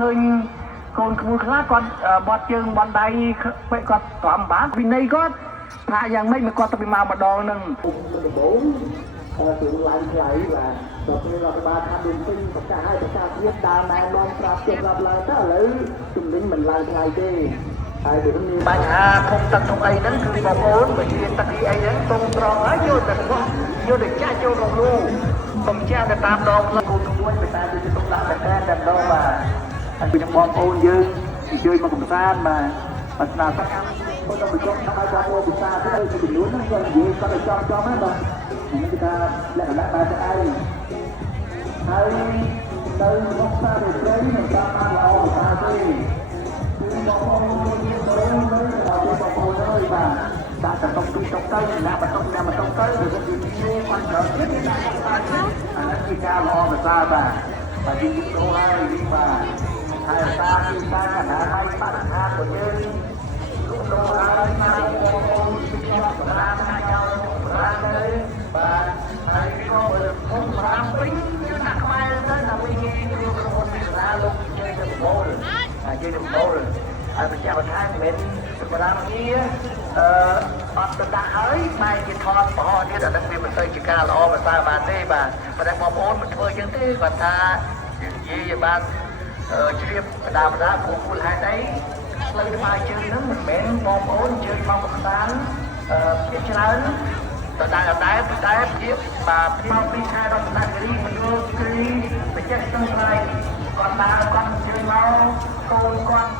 ឃើញកូនក្មួយខ្លះគាត់បត់ជើងបត់ដៃពេលគាត់ទ្រាំបានវិន័យគាត់ថាយ៉ាងម៉េចមកគាត់ទៅពីមកម្ដងនឹងដំបូងគឺឡើងថ្លៃបាទដល់ពេលរដ្ឋបាលថាមានពេញប្រកាសឲ្យប្រកាសទៀតដើរណែនាំប្រាប់ទៀតរាប់ឡើងទៅឥឡូវជំនាញមិនឡើងថ្លៃទេហើយដូចនេះបញ្ហាធំទឹកធំអីហ្នឹងគឺបងប្អូនវិជាទឹកអីហ្នឹងតុងត្រង់ហើយយកតែគាត់យកតែចាស់ចូលក្នុងរូខ្ញុំចាស់ទៅតាមដងផ្លូវគូមួយទៅតាមទៅទុកដាក់តែតែម្ដងបាទហើយពីបងប្អូនយើងជួយមកកំសាន្តបាទស្នាដៃបងต้องไปចង់ថាឲ្យបងប្អូនពិសាទៅពីចំនួនហ្នឹងយើងនិយាយគាត់ទៅចំហ្នឹងបាទនេះគឺថាលក្ខណៈបែបស្អីហើយទៅមកផ្សារទៅមិនតាមបានល្អពិសាទេគឺបងប្អូនយើងទៅដល់បងប្អូនហើយបាទដាក់ទៅពីតុកទៅណាបន្ទុកណាបន្ទុកទៅគឺវាគាត់ច្រើនទៀតដាក់ទៅអានេះគឺការល្អពិសាបាទបាទយើងទៅហើយបាទហើយសារគឺការអនាម័យបរិស្ថានcủaយើងលោកហើយមកបងប្អូនពីខ្ញុំសម្រាប់ថាយកសម្រាប់ទៅបាទហើយក៏ខ្ញុំសម្រាប់វិញយើងដាក់ខ្មែរទៅដើម្បីគេយកក្រុមសាលាលោកជ័យទៅបូលហើយជ័យទៅបូលហើយប្រជាបន្ថែមមិនសម្រាប់ងារអត់ទៅដាក់ហើយបែរជាថតបរទៀតអានឹងវាមិនទៅជាការល្អប្រសើរបានទេបាទប៉ុន្តែបងប្អូនមិនធ្វើយ៉ាងទេគាត់ថានិយាយបានជ្រាបបណ្ដាព្រោះគូលហេតុអីផ្លូវថ្មើរជើងហ្នឹងមិនមែនបងប្អូនជើងមកកំសាន្តជាច្រើនតែជាបាទមកពីខេត្តរតនគិរីមណ្ឌលគិរីបច្ចេកទេសស្រីគាត់ដើរគាត់ជើងមកកូនគាត់